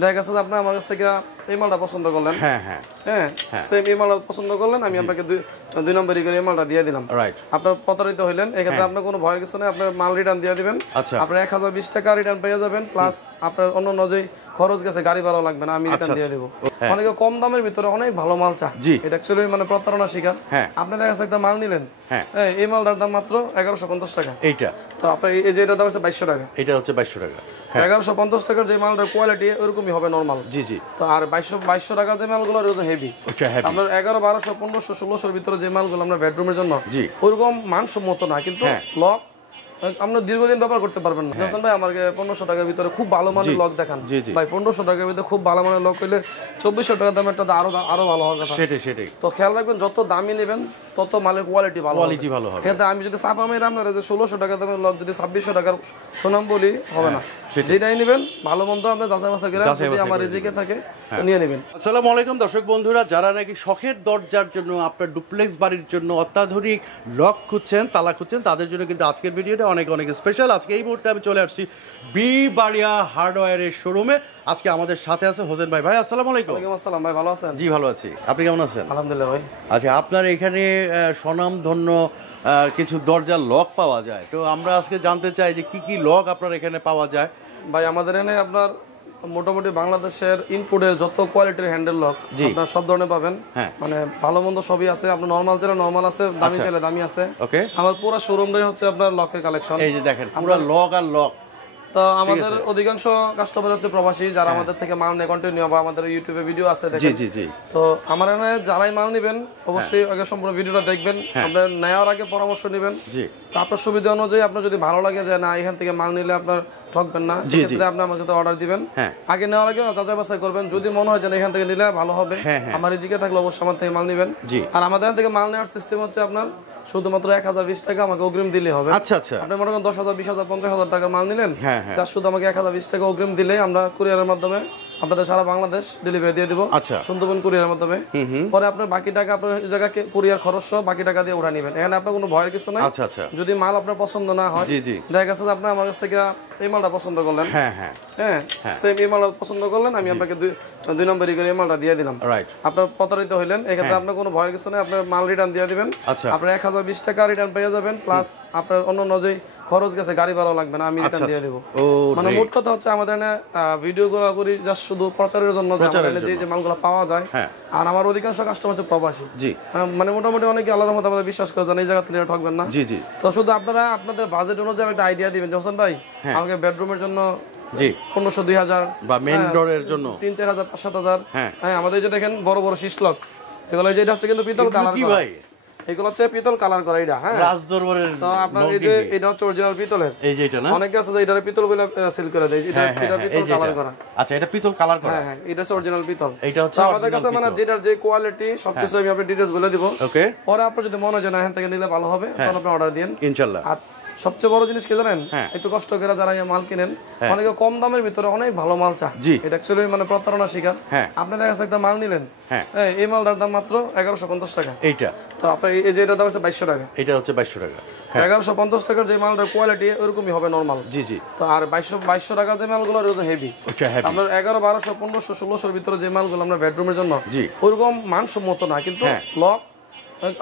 দেখা গেছে যে আপনি আমার কাছ থেকে এই মালটা পছন্দ করলেন, হ্যাঁ হ্যাঁ হ্যাঁ সেম এই মালটা পছন্দ করলেন, আমি আপনাকে দুই নম্বরই করে এই মালটা দিয়ে দিলাম, রাইট। আপনার প্রতারিত হইলেন, এক্ষেত্রে আপনার কোনো ভয়ের কিছু নেই, আপনার মাল রিটার্ন দিয়ে দিবেন, আচ্ছা, আপনার 1020 টাকা রিটার্ন পেয়ে যাবেন, প্লাস আপনার অন্য যেই খরচ গেছে গাড়ি ভাড়াও লাগবে না, আমি রিটার্ন দিয়ে দেবো। অনেকে কম দামের ভিতরে অনেক ভালো মাল চা, এটা অ্যাকচুয়ালি মানে প্রতারণা শিকার। আপনি দেখা যাচ্ছে একটা মাল নিলেন, হ্যাঁ এই মালটার দাম মাত্র 1150 টাকা, এইটা তো আপনার এই যে এটার দাম হচ্ছে 2200 টাকা, এটা হচ্ছে 2200 টাকা। 1150 টাকার যে মালটার কোয়ালিটি ওরকমই হবে নরমাল, জি জি। তো আর 2200 টাকার যে মালগুলো রয়েছে হেভি, আপনার 11, 1200, 1500, 1600 ভিতরে যে মালগুলো আমরা বেডরুমের জন্য, ওরকম মানসম্মত না, কিন্তু লক আমরা দীর্ঘদিন ব্যবহার করতে পারবেন না। জানেন ভাই আমাকে 1500 টাকার ভিতরে খুব ভালো মানের লক দেখান ভাই, 1500 টাকার ভিতরে খুব ভালো মানের লক হইলে 2400 টাকার দাম একটা আরো ভালো হবে। সেটাই তো খেয়াল রাখবেন, যত দামি নেবেন তত মালের কোয়ালিটি ভালো হবে। কিন্তু আমি যদি চাপা মেরে আপনারা যে 1600 টাকা দামের লক যদি 2600 টাকার সুনাম বলি হবে না, যেটাই নেবেন ভালো মন্দ আপনি যাচাই বাছাই করে যদি আমার রিজিকে থাকে নিয়ে নেবেন। আসসালামু আলাইকুম দর্শক বন্ধুরা, যারা নাকি শখের দরজার জন্য, আপনার ডুপ্লেক্স বাড়ির জন্য অত্যাধুনিক লক খুঁজছেন, তালা খুঁজছেন, তাদের জন্য কিন্তু আজকের ভিডিওটা অনেক অনেক স্পেশাল। আজকে এই মুহূর্তে আমি চলে আসছি বি বাড়িয়া হার্ডওয়্যারের শোরুমে। আজকে আমাদের সাথে আছে হোসেন ভাই। ভাই আসসালামু আলাইকুম। ওয়ালাইকুম আসসালাম ভাই, ভালো আছেন? জি ভালো আছি, আপনি কেমন আছেন? আলহামদুলিল্লাহ ভাই। আচ্ছা, আপনার এখানে স্বনামধন্য কিছু দরজার লক পাওয়া যায়, তো আমরা আজকে জানতে চাই যে কি কি লক আপনার এখানে পাওয়া যায়। ভাই আমাদের এখানে আপনার মোটামুটি বাংলাদেশের ইনপুটের যত কোয়ালিটির হ্যান্ডেল লক আপনার সব ধরনের পাবেন, মানে ভালো মন্দ সবই আছে। আপনার নরমাল চাইলে নরমাল আছে, দামি চাইলে দামি আছে। ওকে, আমার পুরো শোরুমটাই হচ্ছে আপনার লকের কালেকশন। এই যে দেখেন পুরো লক আর লক। তো আমাদের অধিকাংশ কাস্টমার হচ্ছে প্রবাসী, যারা আমাদের থেকে মাল নিয়ে কন্টিনিউ, বা আমাদের ইউটিউবে ভিডিও আছে দেখেন। জি জি। তো আমার এখানে যারাই মাল নেবেন অবশ্যই আগে সম্পূর্ণ ভিডিওটা দেখবেন, আপনার নেওয়ার আগে পরামর্শ নেবেন। জি, তো আপনার সুবিধা অনুযায়ী আপনার যদি ভালো লাগে যে না এখান থেকে মাল নিলে আপনার ঠকবেন না, সেক্ষেত্রে আপনি আমাকে তো অর্ডার দিবেন। আগে নেওয়ার আগে যাচাই বাছাই করবেন, যদি মনে হয় যে এখান থেকে নিলে ভালো হবে, আমার রিজিকে থাকলে অবশ্যই আমার থেকে মাল নেবেন। আর আমাদের এখান থেকে মাল নেওয়ার সিস্টেম হচ্ছে আপনার শুধুমাত্র 1020 টাকা আমাকে অগ্রিম দিলে হবে। আচ্ছা আচ্ছা, আপনি মনে করেন 10,000, 20,000, 50,000 টাকা মাল নিলেন, তার শুধু আমাকে 1020 টাকা অগ্রিম দিলে আমরা কুরিয়ারের মাধ্যমে আপনাদের সারা বাংলাদেশ ডেলিভারি দিয়ে দিব। আচ্ছা, সুন্দরবন কুরিয়ারের মাধ্যমে। পরে আপনার বাকি টাকা আপনার জায়গাকে কুরিয়ার খরচ সহ বাকি টাকা দিয়ে উঠা নেবেন, এখানে আপনার কোনো ভয়ের কিছু নাই। আচ্ছা আচ্ছা, যদি মাল আপনার পছন্দ না হয়, দেখা গেছে যে আপনি আমার কাছ থেকে এই মালটা পছন্দ করলেন, হ্যাঁ সেম এই মালটা পছন্দ করলেন, আমি আপনাকে দুই নম্বরই করে এই মালটা দিয়ে দিলাম, রাইট। আপনার প্রতারিত হইলেন, এক্ষেত্রে আপনার কোনো ভয়ের কিছু নেই, আপনার মাল রিটার্ন দিয়ে দিবেন। আপনার 1020 টাকা রিটার্ন পেয়ে যাবেন, প্লাস আপনার অন্য যেই খরচ গেছে গাড়ি ভাড়াও লাগবে না, আমি রিটার্ন দিয়ে দেবো। মানে মোট কথা হচ্ছে আমাদের ভিডিও গুলো করি জাস্ট শুধু প্রচারের জন্য, যে মালগুলো পাওয়া যায়। আর আমার অধিকাংশ কাস্টমার হচ্ছে প্রবাসী, মানে মোটামুটি অনেকে আল্লাহর মতো আমাদের বিশ্বাস করে জানেন এই জায়গা থেকে ঠকবেন না। জি জি। তো শুধু আপনারা আপনাদের বাজেট অনুযায়ী একটা আইডিয়া দিবেন, হোসেন ভাই আমাকে বেডরুমের জন্য 1500, 2000, বা মেইন ডোরের জন্য 3-4,000, 5-7,000। হ্যাঁ আমাদের যে দেখেন বড় বড় শীষ লক, এগুলো যেটা হচ্ছে কিন্তু পিতল কালার করা, এগুলো হচ্ছে পিতল কালার করা, এটা হ্যাঁ রাজ দরবারের। তো আপনার এই যে এটা হচ্ছে অরিজিনাল পিতলের, এই যে এটা না, অনেকে আছে যে এটারে পিতল বলে সিল করে দেয়, এটা পিতল কালার করা। আচ্ছা, এটা পিতল কালার করা, হ্যাঁ এটা হচ্ছে অরিজিনাল পিতল। এটা হচ্ছে আমাদের কাছে মানে যেটার যে কোয়ালিটি সবকিছু আমি আপনাকে ডিটেইলস বলে দিব। ওকে, পরে আপনি যদি মনে হয় যে না এখান থেকে নিলে ভালো হবে, তখন আপনি অর্ডার দিন ইনশাআল্লাহ। আর সবচেয়ে বড় জিনিস কি জানেন, একটু কষ্ট করে যারা মাল কিনেন, অনেকে কম দামের ভিতরে অনেক ভালো মাল চা, এটা অ্যাকচুয়ালি মানে প্রতারণা শিকার। আপনি দেখা যাচ্ছে একটা মাল নিলেন, এই মালটার দাম মাত্র 1150 টাকা, এইটা তো আপনার এই যে এটার দাম হচ্ছে 2200 টাকা, এটা হচ্ছে 2200 টাকা। 1150 টাকার যে মালটার কোয়ালিটি ওরকমই হবে নরমাল। জি জি। তো আর 2200 টাকার যে মালগুলো রয়েছে হেভি, আপনার 11, 1200, 1500, 1600 ভিতরে যে মালগুলো আমরা বেডরুমের জন্য, ওরকম মানসম্মত না, কিন্তু লক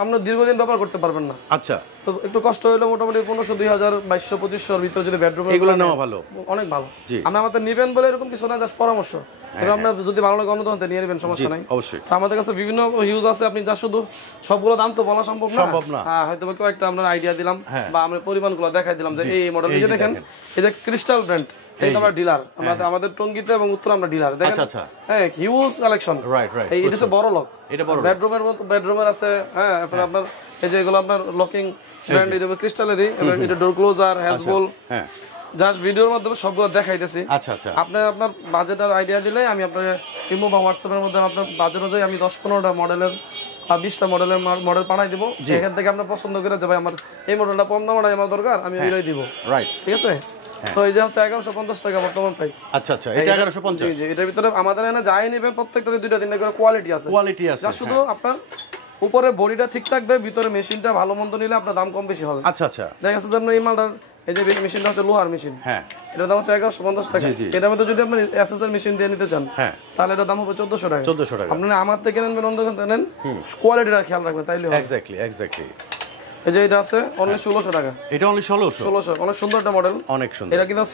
আমরা দীর্ঘদিন ব্যবহার করতে পারবেন না। আচ্ছা, তো একটু কষ্ট হইলে মোটামুটি 1500, 2000, 2200, 2500 ভিতরে যদি বেডরুমে এগুলো নেওয়া ভালো, অনেক ভালো। আপনি আমাদের নিবেন বলে এরকম কিছু না, জাস্ট পরামর্শ। এবার আপনার যদি ভালো লাগে অন্য দোকান থেকে নিয়ে নেবেন, সমস্যা নাই অবশ্যই। আমাদের কাছে বিভিন্ন ইউজ আছে, আপনি যা শুধু সবগুলো দাম তো বলা সম্ভব না। হ্যাঁ, হয়তো কয়েকটা আমরা আইডিয়া দিলাম বা আমরা পরিমাণগুলো দেখাই দিলাম যে এই মডেল। এই যে দেখেন, এই যে ক্রিস্টাল ব্র্যান্ড, এটা আমরা ডিলার, আমাদের টঙ্গীতে এবং উত্তর আমরা ডিলার। দেখেন হ্যাঁ, হিউজ কালেকশন, রাইট রাইট। এটা হচ্ছে বড় লক, এটা বড় বেডরুমের মতো বেডরুমের আছে। হ্যাঁ, এরপর আপনার এই যে এগুলো আপনার লকিং ব্র্যান্ড, এটা ক্রিস্টালেরই, এটা ডোর ক্লোজার, হ্যাজবল। হ্যাঁ, জাস্ট ভিডিওর মাধ্যমে সবগুলো দেখাইতেছি। আচ্ছা আচ্ছা, আপনি আপনার বাজেট আর আইডিয়া দিলে আমি আপনার ইমো বা হোয়াটসঅ্যাপের মধ্যে আপনার বাজেট অনুযায়ী আমি 10-15টা মডেলের বা 20টা মডেলের মডেল পাঠাই দিব। এখান থেকে আপনি পছন্দ করে যে ভাই আমার এই মডেলটা কম দামে আমার দরকার, আমি ওইটাই দিব, রাইট। ঠিক আছে, তো এই যে হচ্ছে 1150 টাকা বর্তমান প্রাইস। আচ্ছা আচ্ছা, এটা 1150। জি, এটার ভিতরে আমাদের এখানে যাই নেবেন প্রত্যেকটাতে 2-3টা করে কোয়ালিটি আছে, যা শুধু আপনার উপরে বডিটা ঠিক থাকবে, ভিতরে মেশিনটা ভালো মন্দ নিলে আপনার দাম কম বেশি হবে। আচ্ছা আচ্ছা, দেখা যাচ্ছে যে এই মালটার এই যে মেশিনটা হচ্ছে লোহার মেশিন, হ্যাঁ, এটার দাম হচ্ছে 1150 টাকা। এটার মধ্যে যদি আপনি এসএসআর মেশিন দিয়ে নিতে চান, হ্যাঁ, তাহলে এটার দাম হবে 1400 টাকা। 1400 টাকা। আপনি আমার থেকে নেন, অন্য দোকান থেকে নেন, কোয়ালিটিটা খেয়াল রাখবেন তাইলে হবে। এক্স্যাক্টলি। এই যে এটা আছে অনলি 1600 টাকা। এটা অনলি 1600। অনেক সুন্দর একটা মডেল, অনেক সুন্দর। এটা কিন্তু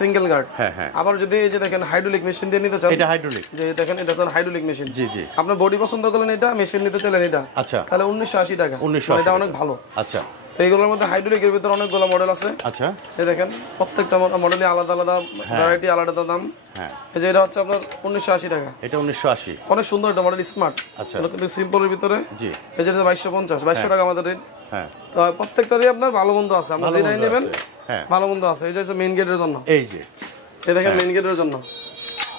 সিঙ্গেল গার্ড। হ্যাঁ হ্যাঁ। আবার যদি এই যে দেখেন হাইড্রোলিক মেশিন দিয়ে নিতে চান, এটা হাইড্রোলিক, যে দেখেন এটা হচ্ছে হাইড্রোলিক মেশিন। জি জি। আপনি বডি পছন্দ করলেন এটা, মেশিন নিতে চাইলেন এটা, আচ্ছা, তাহলে 1980 টাকা। 1980 এটা অনেক ভালো। আচ্ছা, তো এইগুলোর মধ্যে হাইড্রোলিকের ভিতরে অনেকগুলো মডেল আছে। আচ্ছা, এই দেখেন প্রত্যেকটা মডেলই আলাদা আলাদা ভ্যারাইটি, আলাদা দাম। হ্যাঁ, এই যে এটা হচ্ছে আপনার 1980 টাকা। এটা 1980। অনেক সুন্দর একটা মডেল, স্মার্ট। আচ্ছা, এটা কিন্তু সিম্পলের ভিতরে। জি। এই যে 2250 টাকা আমাদের রেট। হ্যাঁ, তো প্রত্যেকটারই আপনার ভালো মন্দ আছে, আমরা যেটাই নেবেন হ্যাঁ, ভালো মন্দ আছে। এই যে হচ্ছে মেইন গেটের জন্য, এই যে এই দেখেন মেইন গেটের জন্য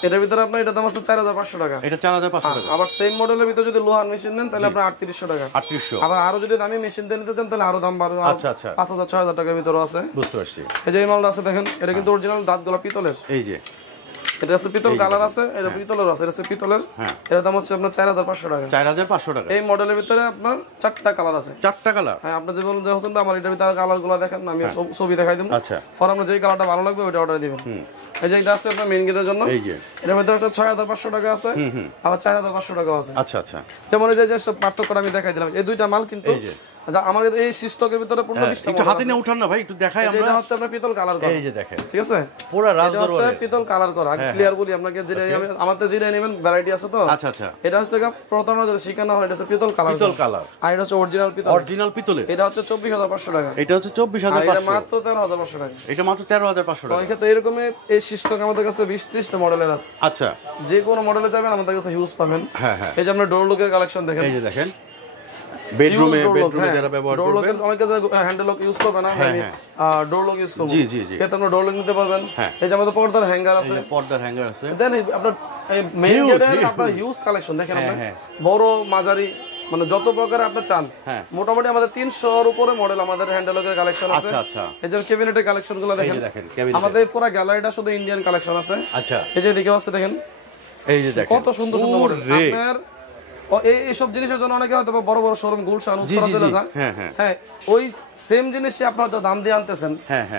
এটার ভিতরে আপনার এটা দাম আছে 4500 টাকা। এটা 4500 টাকা। আবার সেম মডেলের ভিতরে যদি লোহার মেশিন নেন তাহলে আপনার 3800 টাকা। 3800। আবার আরো যদি দামি মেশিন দিয়ে নিতে চান তাহলে আরো দাম বাড়বে। আচ্ছা আচ্ছা, 5000 6000 টাকার ভিতরে আছে। বুঝতে পারছি। এই যে এই মালটা আছে দেখেন, এটা কিন্তু অরিজিনাল দাঁতগুলো পিতলের। এই যে এটা হচ্ছে পিতল কালার আছে, এটা পিতলের আছে, এটা হচ্ছে পিতলের। হ্যাঁ, এর দাম হচ্ছে আপনার 4500 টাকা। 4500 টাকা। এই মডেলের ভিতরে আপনার 4টা কালার আছে। 4টা কালার? হ্যাঁ, আপনি যে বলেন যে হোসেন ভাই আমার এটার ভিতরে কালারগুলো দেখেন, আমি ছবি দেখাই দেব। আচ্ছা, পরে আমরা যেই কালারটা ভালো লাগবে ওইটা অর্ডার দিবেন। এই যে এটা আছে আপনার মেইন গেটের জন্য। এই যে এর মধ্যে একটা 6500 টাকা আছে, আবার 4500 টাকা আছে। আচ্ছা আচ্ছা, যেমন এই যে সব পার্থক্যটা আমি দেখাই দিলাম, এই দুইটা মাল কিন্তু আমার এই স্টকের ভিতরে 15-20টা একটু হাতে নিয়ে উঠান না ভাই, একটু দেখাই আমরা। এটা হচ্ছে আপনার পিতল কালার করা। এই যে দেখেন, ঠিক আছে, পুরো রাজদরবারে হচ্ছে পিতল কালার করা। ক্লিয়ার বলি আপনাকে, যেটা আমাদের যেটা নেবেন ভ্যারাইটি আছে তো। আচ্ছা আচ্ছা, এটা হচ্ছে প্রথমে যদি শিখানো হয় এটা হচ্ছে পিতল কালার। পিতল কালার। আর এটা হচ্ছে অরিজিনাল পিতল, অরিজিনাল পিতলের। এটা হচ্ছে 24500 টাকা। এটা হচ্ছে 24500। এটা মাত্র 13500 টাকা। এটা মাত্র 13500 টাকা। তো এই ক্ষেত্রে এরকমই এই স্টক আমাদের কাছে 20-30টা মডেলের আছে। আচ্ছা, যে কোনো মডেলে চাইবেন আমাদের কাছে হিউজ পাবেন। হ্যাঁ হ্যাঁ। এই যে আপনার ডোর লুকের কালেকশন দেখেন, এই যে দেখেন, বেডরুমে যারা ব্যবহার ডোর করবে, লুকের অনেকে হ্যান্ডেল লক ইউজ করবে না, আমি ডোর লক ইউজ করব। জি জি জি। এতে আপনি ডোর লক নিতে পারবেন। এই যে আমাদের পর্দার হ্যাঙ্গার আছে, পর্দার হ্যাঙ্গার আছে। দেন আপনার মেইন গেটের আপনার হিউজ কালেকশন দেখেন, আপনি বড় মাঝারি মানে যত প্রকার আপনি চান, মোটামুটি আমাদের 300-এর উপরে মডেল আমাদের হ্যান্ডেল লকের কালেকশন আছে। আচ্ছা আচ্ছা, এই যে ক্যাবিনেটের কালেকশনগুলো দেখেন, আমাদের পুরো গ্যালারিটা শুধু ইন্ডিয়ান কালেকশন আছে। আচ্ছা, এই যে দিকে আছে দেখেন, এই যে দেখেন কত সুন্দর সুন্দর মডেল। আপনার এইসব জিনিসের জন্য অনেকে হয়তো বড় বড় শোরুম গুলশান উত্তরা চলে যায়। হ্যাঁ, ওই সেম জিনিসই আপনি হয়তো দাম দিয়ে আনতেছেন,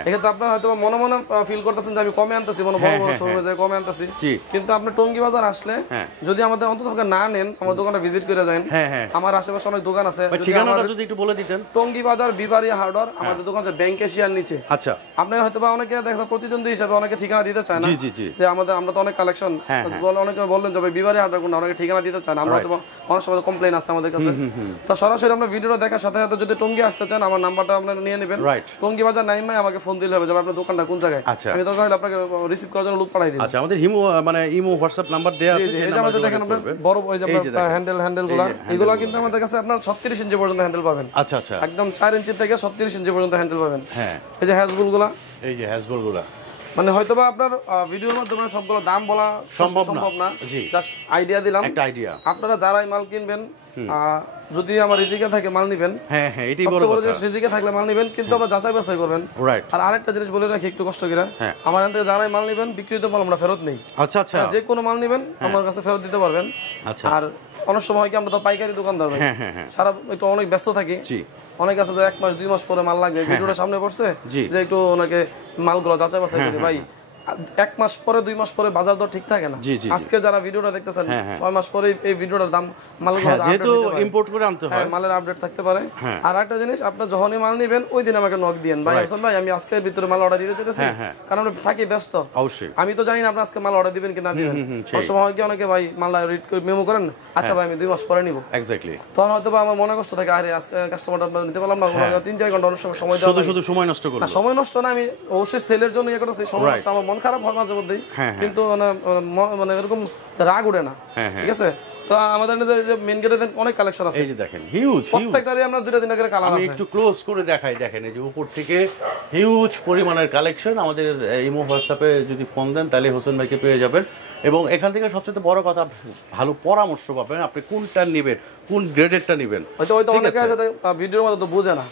এক্ষেত্রে আপনার হয়তো মনে মনে ফিল করতেছেন যে আমি কমে আনতেছি, বড় বড় শোরুমে যাই কমে আনতেছি। কিন্তু আপনি টঙ্গী বাজার আসলে যদি আমাদের অন্তত না নেন, আমার দোকানটা ভিজিট করে যান। আমার আশেপাশে অনেক দোকান আছে, ঠিকানাটা যদি একটু বলে দিতেন। টঙ্গী বাজার বিবারিয়া হার্ডওয়্যার, আমাদের দোকান আছে ব্যাংক এশিয়ার নিচে। আচ্ছা, আপনার হয়তো বা অনেকে দেখা প্রতিদ্বন্দ্বী হিসেবে অনেকে ঠিকানা দিতে চায় না, যে আমরা তো অনেক কালেকশন অনেকে বললেন যে বিবারিয়া হার্ডওয়্যার কোনটা, অনেকে ঠিকানা দিতে চায় না। আমরা হয়তো অনেক সময় কমপ্লেন আছে আমাদের কাছে। তো সরাসরি আমরা ভিডিওটা দেখার সাথে সাথে যদি টঙ্গী আসতে চান, আমার নাম্বারটা আপনারা নিয়ে নেবেন। টঙ্গী বাজার নাইমায় আমাকে ফোন দিলে হবে যে আপনার দোকানটা কোন জায়গায়, আমি দরকার হলে আপনাকে রিসিভ করার জন্য লোক পাঠাই দিই। আচ্ছা, আমাদের ইমো হোয়াটসঅ্যাপ নাম্বার দেয়া আছে। এই যে আমাদের দেখেন আপনার বড় ওই যে আপনার হ্যান্ডেলগুলো, এগুলো কিন্তু আমাদের কাছে আপনার 36 ইঞ্চি পর্যন্ত হ্যান্ডেল পাবেন। আচ্ছা আচ্ছা, একদম 4 ইঞ্চি থেকে 36 ইঞ্চি পর্যন্ত হ্যান্ডেল পাবেন। হ্যাঁ, এই যে হ্যাজবুলগুলো, এই যে হ্যাজবুলগুলো মানে হয়তোবা আপনার ভিডিওর মাধ্যমে সবগুলো দাম বলা সম্ভব না, জাস্ট আইডিয়া দিলাম, একটা আইডিয়া। আপনারা যারাই মাল কিনবেন, যদি আমার রিজিকে থাকে মাল নিবেন। হ্যাঁ হ্যাঁ, এটাই বড় কথা, রিজিকে থাকলে মাল নিবেন, কিন্তু আপনারা যাচাই বাছাই করবেন। রাইট। আর আরেকটা জিনিস বলে রাখি একটু কষ্ট করে, আমার এখান থেকে যারাই মাল নিবেন বিক্রিত মাল আমরা ফেরত নেই। আচ্ছা আচ্ছা, যে কোনো মাল নিবেন আমার কাছে ফেরত দিতে পারবেন। আচ্ছা। আর অনেক সময় কি আমরা তো পাইকারি দোকানদার ভাই, সারা একটু অনেক ব্যস্ত থাকি, অনেক আছে যে 1 মাস 2 মাস পরে মাল লাগবে, ভিডিওটা সামনে পড়ছে যে একটু ওনাকে মালগুলো যাচাই বাছাই করি। ভাই 1 মাস পরে 2 মাস পরে বাজার দর ঠিক থাকে না। আজকে যারা ভিডিওটা দেখতেছেন 6 মাস পরে এই ভিডিওটার দাম মালগুলো যেহেতু ইম্পোর্ট করে আনতে হয়, মালের আপডেট থাকতে পারে। আর একটা জিনিস, আপনি যখনই মাল নেবেন ওই দিন আমাকে নক দিয়েন, ভাই হাসান ভাই আমি আজকের ভিতরে মাল অর্ডার দিতে চাইতেছি, কারণ আমরা থাকি ব্যস্ত। অবশ্যই আমি তো জানি না আপনি আজকে মাল অর্ডার দিবেন কি না দিবেন। ওই সময় কি অনেকে ভাই মাল রিড করে মেমো করেন, আচ্ছা ভাই আমি 2 মাস পরে নিব। এক্স্যাক্টলি। তখন হয়তো আমার মনে কষ্ট থাকে, আরে আজকে কাস্টমারটা নিতে পারলাম না, 3-4 ঘন্টা অনেক সময় দেওয়া, শুধু সময় নষ্ট করব না। সময় নষ্ট না, আমি অবশ্যই সেলের জন্য ইয়ে করতেছি, সময় নষ্ট, আমার মন খারাপ হয় মাঝে মধ্যে, কিন্তু মানে এরকম রাগ উঠে না। ঠিক আছে, তো আমাদের মেইন গেটে অনেক কালেকশন আছে। এই যে দেখেন হিউজ, প্রত্যেকটারই আমরা 2-3 করে কালার আছে। আমি একটু ক্লোজ করে দেখাই, দেখেন এই যে উপর থেকে হিউজ পরিমাণের কালেকশন। আমাদের ইমো হোয়াটসঅ্যাপে যদি ফোন দেন তাহলে হোসেন ভাইকে পেয়ে যাবেন। এবং এখান থেকে সবচেয়ে বড় কথা ভালো পরামর্শ পাবেন, আপনি কোনটা নেবেন, কোন গ্রেডেরটা নেবেন। হয়তো অনেকে আছে ভিডিওর মধ্যে তো বোঝে না।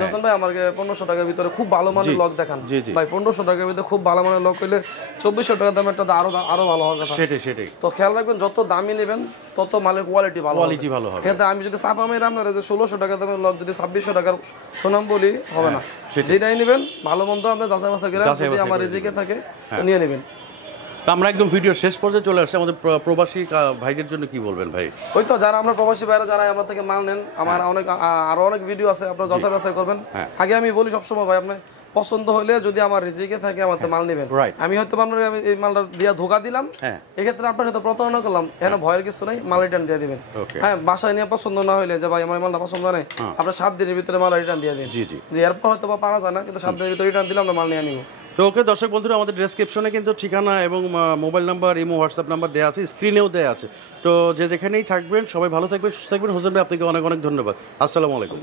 জসন ভাই আমাকে 1500 টাকার ভিতরে খুব ভালো মানের লক দেখান। ভাই 1500 টাকার ভিতরে খুব ভালো মানের লক হইলে 2400 টাকা দামের একটা আরো ভালো হবে। সেটাই। তো খেয়াল রাখবেন যত দামি নেবেন তত মালের কোয়ালিটি ভালো হবে। কিন্তু আমি যদি চাপা মেরে আপনার যে 1600 টাকা দামের লক যদি 2600 টাকার সুনাম বলি হবে না। যেটাই নেবেন ভালো মন্দ আপনি যাচাই বাছাই করে যদি আমার রিজিকে থাকে নিয়ে নেবেন। আমরা একদম ভিডিও শেষ পর্যায়ে চলে আসছি, আমাদের প্রবাসী ভাইদের জন্য কি বলবেন ভাই? ওই তো যারা আমরা প্রবাসী ভাইরা যারা আমার থেকে মাল নেন, আমার আরো অনেক ভিডিও আছে, আপনারা যাচাই বাছাই করবেন। আগে আমি বলি সবসময় ভাই আপনি পছন্দ হলে যদি আমার রিজিকে থাকে আমার মাল নেবেন। আমি হয়তো আপনার এই মালটা দিয়া ধোকা দিলাম, এক্ষেত্রে আপনার সাথে প্রতারণা করলাম, এখানে ভয়ের কিছু নাই, মাল রিটার্ন দিয়ে দিবেন। হ্যাঁ, বাসায় নিয়ে পছন্দ না হইলে যে ভাই আমার মালটা পছন্দ নেই, আপনার 7 দিনের ভিতরে মাল রিটার্ন দিয়ে দিন। যে এরপর হয়তো পারা যায় না, কিন্তু 7 দিনের ভিতরে রিটার্ন দিলে আমরা মাল নিয়ে নিব। তো ওকে দর্শক বন্ধুরা, আমাদের ডেসক্রিপশনে কিন্তু ঠিকানা এবং mobile number, imo, WhatsApp number দেওয়া আছে, স্ক্রিনেও দেওয়া আছে। তো যে যেখানেই থাকবেন সবাই ভালো থাকবেন, সুস্থ থাকবেন। হোসেন ভাই আপনাকে অনেক অনেক ধন্যবাদ। আসসালামু আলাইকুম।